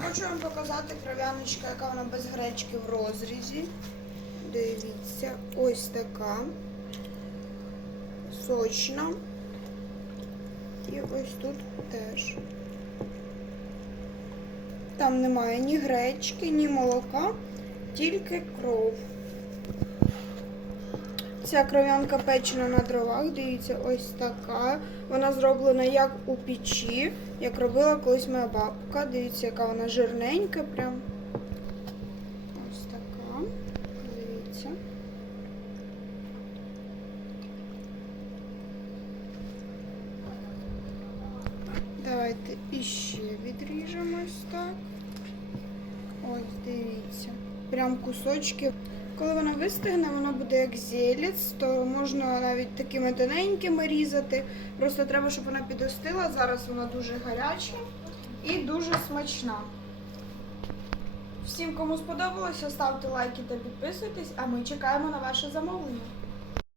Хочу вам показати кров'яночка, яка вона без гречки в розрізі. Дивіться, ось така. Сочна. І ось тут теж. Там немає ні гречки, ні молока, тільки кров. Ця кров'янка печена на дровах, дивіться, ось така. Вона зроблена як у печі, як робила колись моя бабка. Дивіться, яка вона жирненька прям. Ось така. Дивіться. Давайте іще відріжемо ось так. Ось, дивіться. Прям кусочки. Коли вона вистигне, вона буде як зеліць, то можна навіть такими тоненькими різати. Просто треба, щоб вона підостила. Зараз вона дуже гаряча і дуже смачна. Всім, кому сподобалося, ставте лайки та підписуйтесь, а ми чекаємо на ваше замовлення.